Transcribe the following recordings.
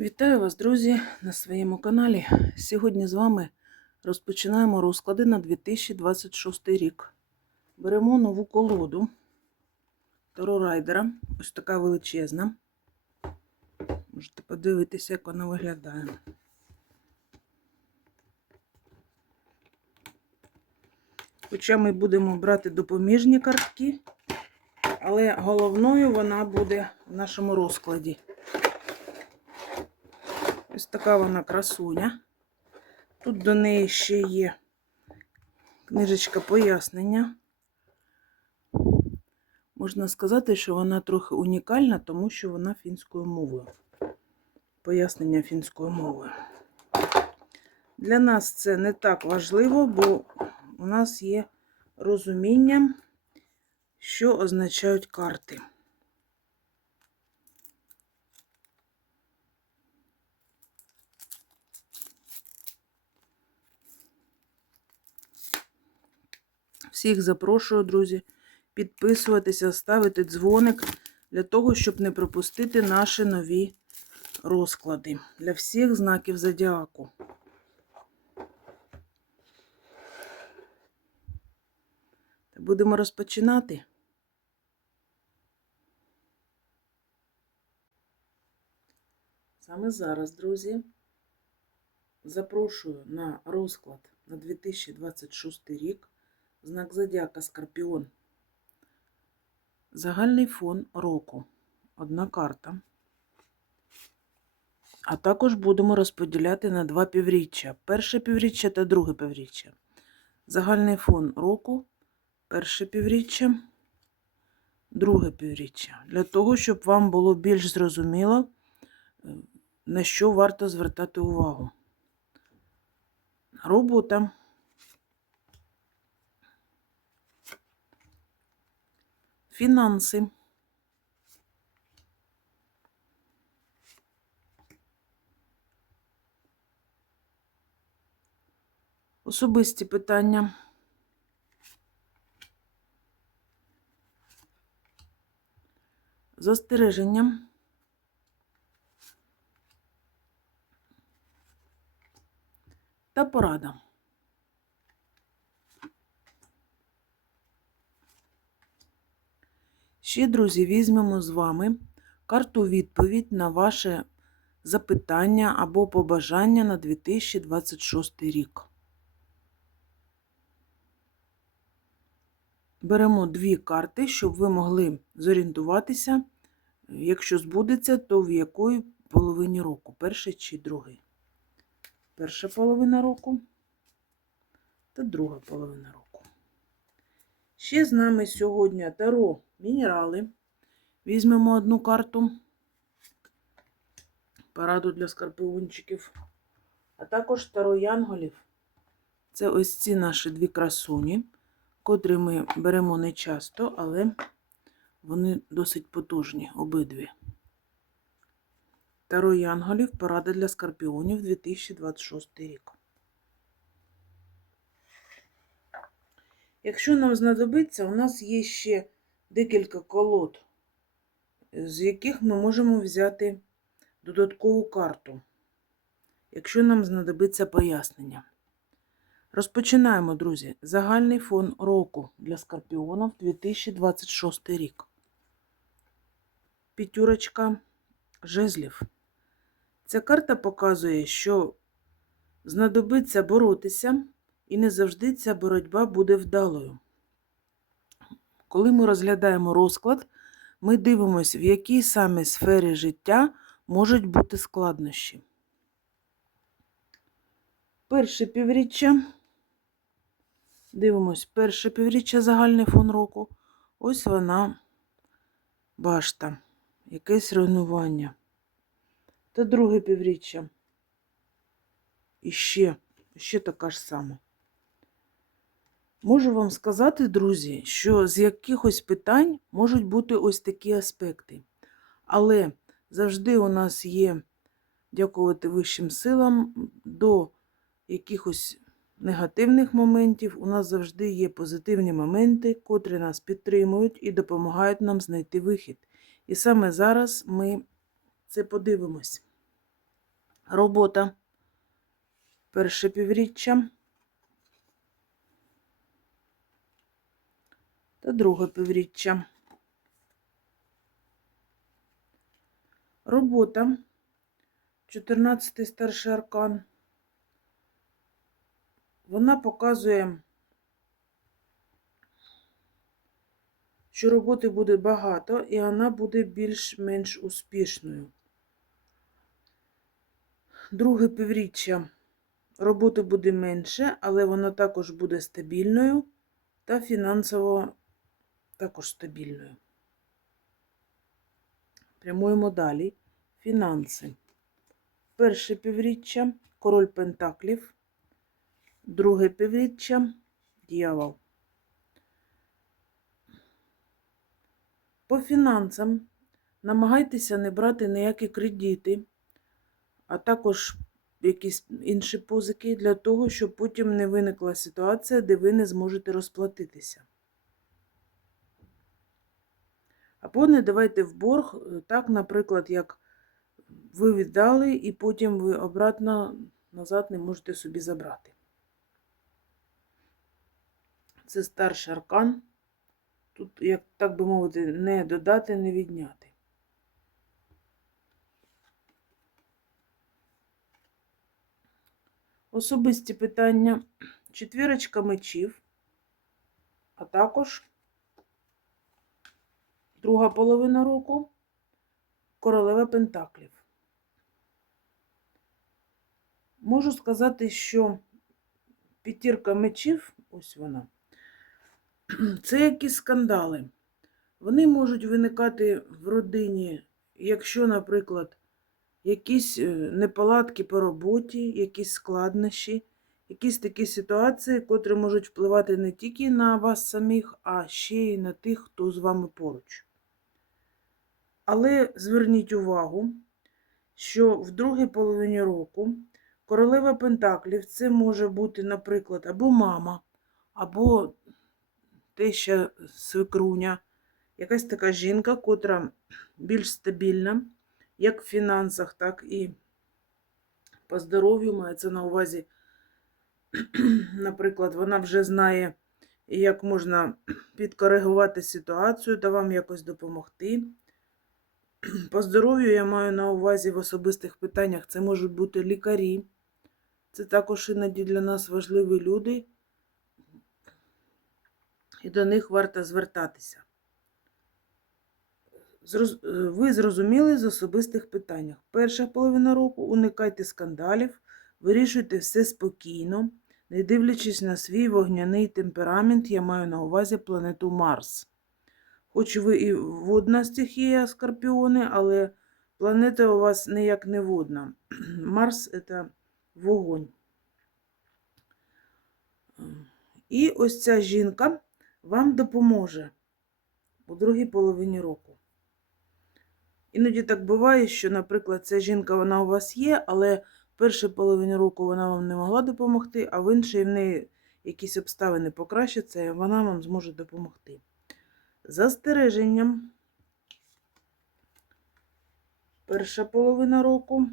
Вітаю вас, друзі, на своєму каналі. Сьогодні з вами розпочинаємо розклади на 2026 рік. Беремо нову колоду Таро Райдера. Ось така величезна. Можете подивитися, як вона виглядає. Хоча ми будемо брати допоміжні картки, але головною вона буде в нашому розкладі. Ось така вона красуня. Тут до неї ще є книжечка пояснення. Можна сказати, що вона трохи унікальна, тому що вона фінською мовою. Пояснення фінською мовою. Для нас це не так важливо, бо у нас є розуміння, що означають карти. Всіх запрошую, друзі, підписуватися, ставити дзвоник для того, щоб не пропустити наші нові розклади для всіх знаків зодіаку. Будемо розпочинати. Саме зараз, друзі, запрошую на розклад на 2026 рік. Знак Зодіака Скорпіон. Загальний фон року. Одна карта. А також будемо розподіляти на два півріччя. Перше півріччя та друге півріччя. Загальний фон року. Перше півріччя, друге півріччя. Для того, щоб вам було більш зрозуміло, на що варто звертати увагу. Робота. Фінанси. Особисті питання. Застереження. Та порада. Ще, друзі, візьмемо з вами карту відповідь на ваше запитання або побажання на 2026 рік. Беремо дві карти, щоб ви могли зорієнтуватися, якщо збудеться, то в якої половині року, перший чи другий. Перша половина року та друга половина року. Ще з нами сьогодні Таро мінерали. Візьмемо одну карту. Параду для скорпіончиків. А також Таро Янголів. Це ось ці наші дві красуні, котрі ми беремо не часто, але вони досить потужні обидві. Таро Янголів. Парада для скорпіонів 2026 рік. Якщо нам знадобиться, у нас є ще декілька колод, з яких ми можемо взяти додаткову карту, якщо нам знадобиться пояснення. Розпочинаємо, друзі, загальний фон року для скорпіонів 2026 рік. П'ятюрочка жезлів. Ця карта показує, що знадобиться боротися. І не завжди ця боротьба буде вдалою. Коли ми розглядаємо розклад, ми дивимося, в якій саме сфері життя можуть бути складнощі. Перше півріччя. Дивимось, перше півріччя загальний фон року. Ось вона башта, якесь руйнування. Та друге півріччя. І ще, ще така ж сама. Можу вам сказати, друзі, що з якихось питань можуть бути ось такі аспекти. Але завжди у нас є, дякувати вищим силам, до якихось негативних моментів. У нас завжди є позитивні моменти, котрі нас підтримують і допомагають нам знайти вихід. І саме зараз ми це подивимось. Робота. Перше півріччя. Та друге півріччя. Робота. 14 старший аркан. Вона показує, що роботи буде багато, і вона буде більш-менш успішною. Друге півріччя роботи буде менше, але вона також буде стабільною та фінансово також стабільною. Прямуємо далі. Фінанси. Перше півріччя король Пентаклів, друге півріччя дьявол. По фінансам намагайтеся не брати ніякі кредити, а також якісь інші позики для того, щоб потім не виникла ситуація, де ви не зможете розплатитися. Або не давайте в борг, е, так, наприклад, як ви віддали, і потім ви обратно назад не можете собі забрати. Це старший аркан. Тут, як так би мовити, не додати, не відняти. Особисті питання. Четвірочка мечів, а також друга половина року королева Пентаклів. Можу сказати, що п'ятірка мечів, ось вона, це якісь скандали. Вони можуть виникати в родині, якщо, наприклад, якісь е, неполадки по роботі, якісь складнощі, якісь такі ситуації, котрі можуть впливати не тільки на вас самих, а ще й на тих, хто з вами поруч. Але зверніть увагу, що в другій половині року королева Пентаклів це може бути, наприклад, або мама, або теща свекруня, якась така жінка, котра більш стабільна, як в фінансах, так і по здоров'ю мається на увазі. Наприклад, вона вже знає, як можна підкоригувати ситуацію та вам якось допомогти. По здоров'ю я маю на увазі в особистих питаннях. Це можуть бути лікарі. Це також іноді для нас важливі люди, і до них варто звертатися. Е, Ви зрозуміли з особистих питаннях. Перша половина року уникайте скандалів, вирішуйте все спокійно, не дивлячись на свій вогняний темперамент, я маю на увазі планету Марс. Хоч ви і водна стихія скорпіони, але планета у вас ніяк не водна. Марс це вогонь. І ось ця жінка вам допоможе у другій половині року. Іноді так буває, що, наприклад, ця жінка вона у вас є, але в першій половині року вона вам не могла допомогти, а в іншій в неї якісь обставини покращаться, і вона вам зможе допомогти. Застереженням. Перша половина року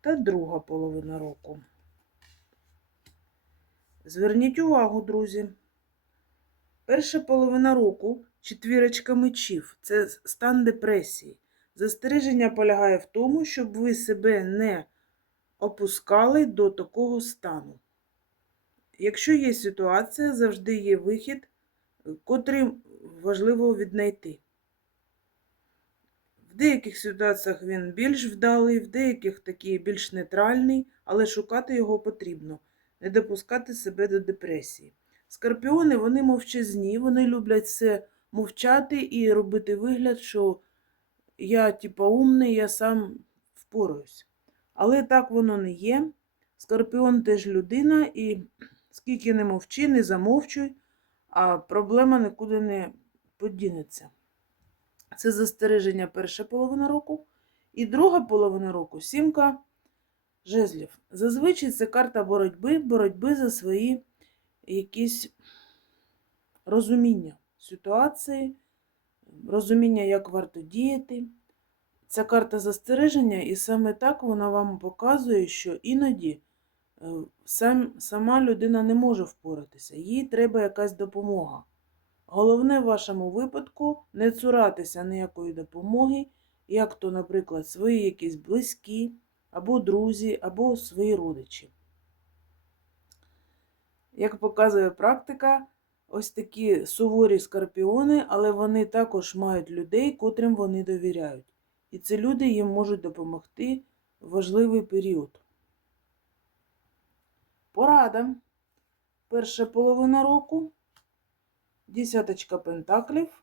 та друга половина року. Зверніть увагу, друзі. Перша половина року четвірочка мечів це стан депресії. Застереження полягає в тому, щоб ви себе не опускали до такого стану. Якщо є ситуація, завжди є вихід, котрий важливо віднайти. В деяких ситуаціях він більш вдалий, в деяких такий більш нейтральний, але шукати його потрібно, не допускати себе до депресії. Скорпіони, вони мовчазні, вони люблять все мовчати і робити вигляд, що я, типа, умний, я сам впораюсь. Але так воно не є. Скорпіон теж людина, і скільки не мовчи, не замовчуй, а проблема нікуди не подінеться. Це застереження перша половина року. І друга половина року сімка жезлів. Зазвичай це карта боротьби, боротьби за свої якісь розуміння ситуації, розуміння, як варто діяти. Ця карта застереження, і саме так вона вам показує, що іноді сам, сама людина не може впоратися, їй треба якась допомога. Головне в вашому випадку не цуратися ніякої допомоги, як то, наприклад, свої якісь близькі, або друзі, або свої родичі. Як показує практика, ось такі суворі скорпіони, але вони також мають людей, котрим вони довіряють. І ці люди їм можуть допомогти в важливий період. Порада. Перша половина року, десяточка пентаклів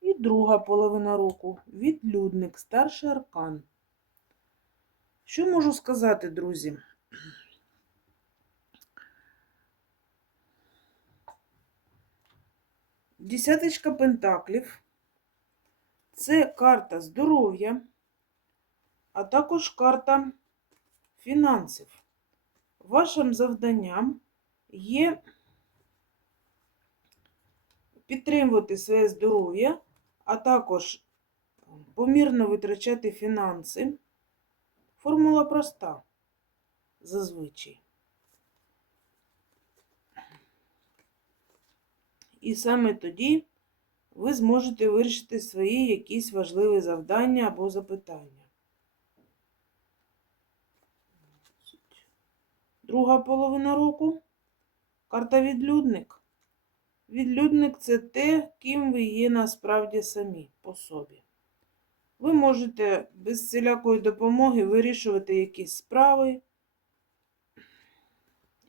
і друга половина року відлюдник, старший аркан. Що можу сказати, друзі? Десяточка пентаклів це карта здоров'я, а також карта фінансів. Вашим завданням є підтримувати своє здоров'я, а також помірно витрачати фінанси. Формула проста зазвичай. І саме тоді ви зможете вирішити свої якісь важливі завдання або запитання. Друга половина року карта відлюдник. Відлюдник це те, ким ви є насправді самі по собі. Ви можете без всілякої допомоги вирішувати якісь справи.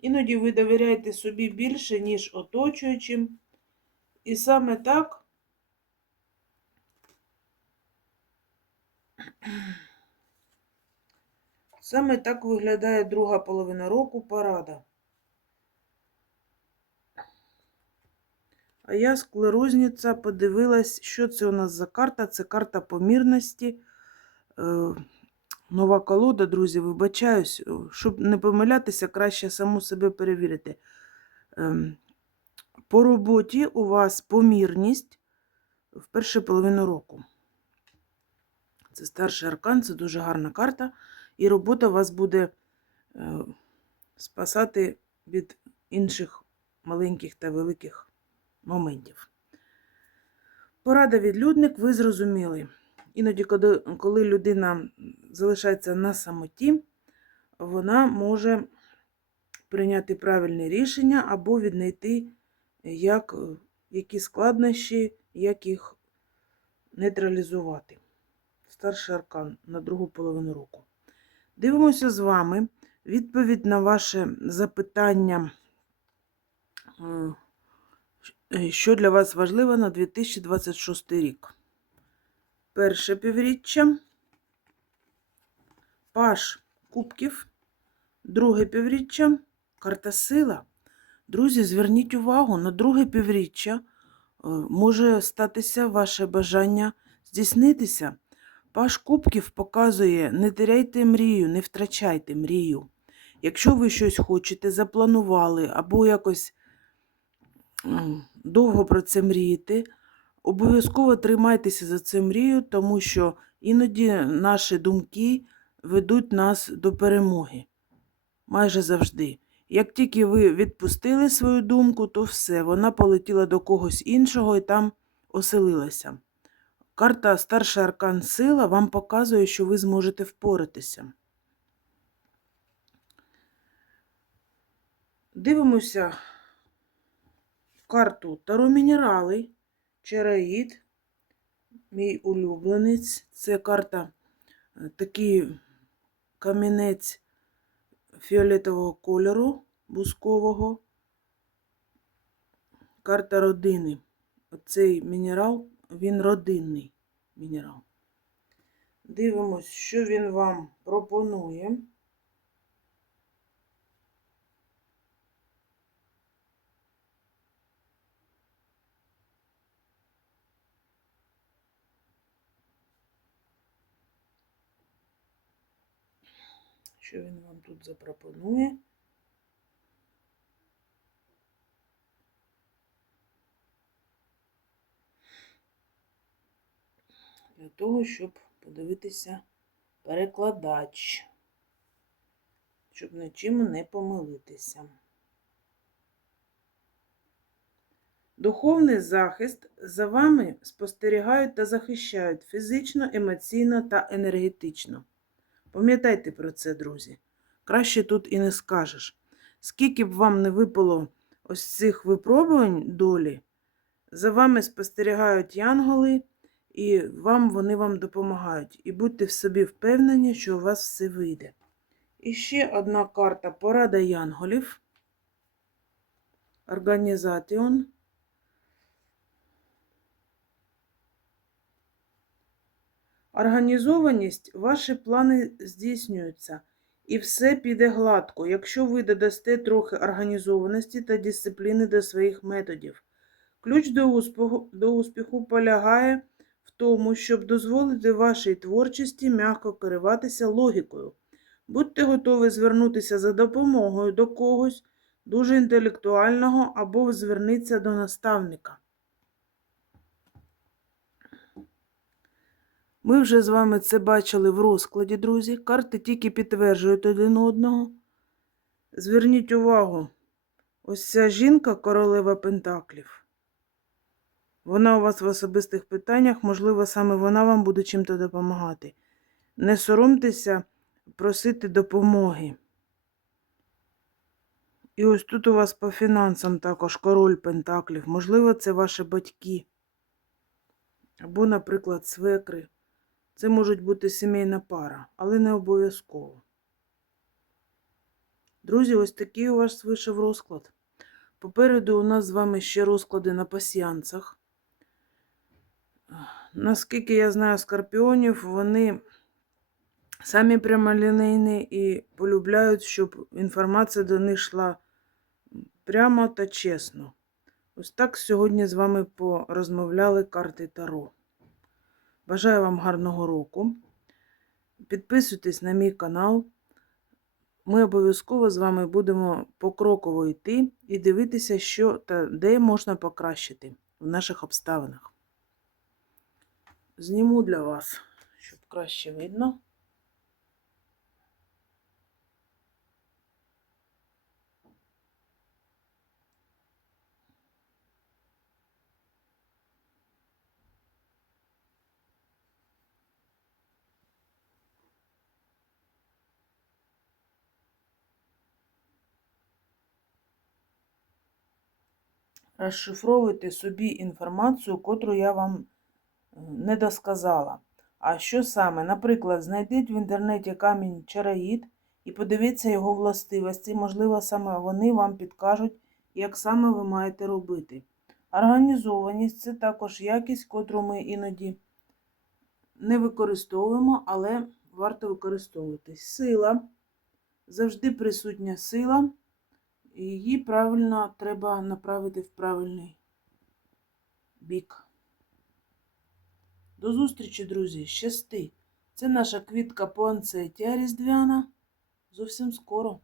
Іноді ви довіряєте собі більше, ніж оточуючим. І саме так саме так виглядає друга половина року парада. А я склерозниця подивилась, що це у нас за карта. Це карта помірності. Е, Нова колода, друзі, вибачаюсь, щоб не помилятися, краще саму себе перевірити. Ем, По роботі у вас помірність в першу половину року. Це старший аркан, це дуже гарна карта. І робота вас буде е, спасати від інших маленьких та великих моментів. Порада відлюдник, ви зрозуміли. Іноді, коли, людина залишається на самоті, вона може прийняти правильне рішення або віднайти, як, які складнощі, як їх нейтралізувати. Старший аркан на другу половину року. Дивимося з вами відповідь на ваше запитання, е, що для вас важливо на 2026 рік. Перше півріччя, паш кубків, друге півріччя, карта сила. Друзі, зверніть увагу, на друге півріччя е, може статися ваше бажання здійснитися. Паш кубків показує, не теряйте мрію, не втрачайте мрію. Якщо ви щось хочете, запланували або якось довго про це мрієте, обов'язково тримайтеся за цю мрію, тому що іноді наші думки ведуть нас до перемоги. Майже завжди. Як тільки ви відпустили свою думку, то все, вона полетіла до когось іншого і там оселилася. Карта Старший аркан сила вам показує, що ви зможете впоратися. Дивимося карту Таро Мінерали, Чераїд, мій улюбленець. Це карта е, такий камінець фіолетового кольору, бускового. Карта родини. Оцей мінерал він родинний мінерал. Дивимось, що він вам пропонує. Що він вам тут запропонує? Для того, щоб подивитися перекладач, щоб нічим не помилитися. Духовний захист за вами спостерігають та захищають фізично, емоційно та енергетично. Пам'ятайте про це, друзі. Краще тут і не скажеш. Скільки б вам не випало ось цих випробувань долі, за вами спостерігають янголи, і вам вони вам допомагають. І будьте в собі впевнені, що у вас все вийде. І ще одна карта порада янголів. Організаціон. Організованість, ваші плани здійснюються, і все піде гладко, якщо ви додасте трохи організованості та дисципліни до своїх методів. Ключ до успіху, до успіху полягає тому, щоб дозволити вашій творчості м'яко керуватися логікою. Будьте готові звернутися за допомогою до когось дуже інтелектуального або зверніться до наставника. Ми вже з вами це бачили в розкладі, друзі. Карти тільки підтверджують один одного. Зверніть увагу, ось ця жінка королева Пентаклів. Вона у вас в особистих питаннях, можливо, саме вона вам буде чим-то допомагати. Не соромтеся просити допомоги. І ось тут у вас по фінансам також король Пентаклів. Можливо, це ваші батьки. Або, наприклад, свекри. Це можуть бути сімейна пара, але не обов'язково. Друзі, ось такий у вас вийшов розклад. Попереду у нас з вами ще розклади на пасіянцях. Наскільки я знаю скорпіонів, вони самі прямолінейні і полюбляють, щоб інформація до них йшла прямо та чесно. Ось так сьогодні з вами порозмовляли карти Таро. Бажаю вам гарного року. Підписуйтесь на мій канал. Ми обов'язково з вами будемо покроково йти і дивитися, що та де можна покращити в наших обставинах. Зніму для вас, щоб краще видно. розшифровуйте собі інформацію, котру я вам не досказала. А що саме? Наприклад, знайдіть в інтернеті камінь чараїд і подивіться його властивості. Можливо, саме вони вам підкажуть, як саме ви маєте робити. Організованість це також якість, котру ми іноді не використовуємо, але варто використовувати. Сила. Завжди присутня сила. Її правильно треба направити в правильний бік. До зустрічі, друзі! Щасти! Це наша квітка пуанцетія різдвяна. Зовсім скоро.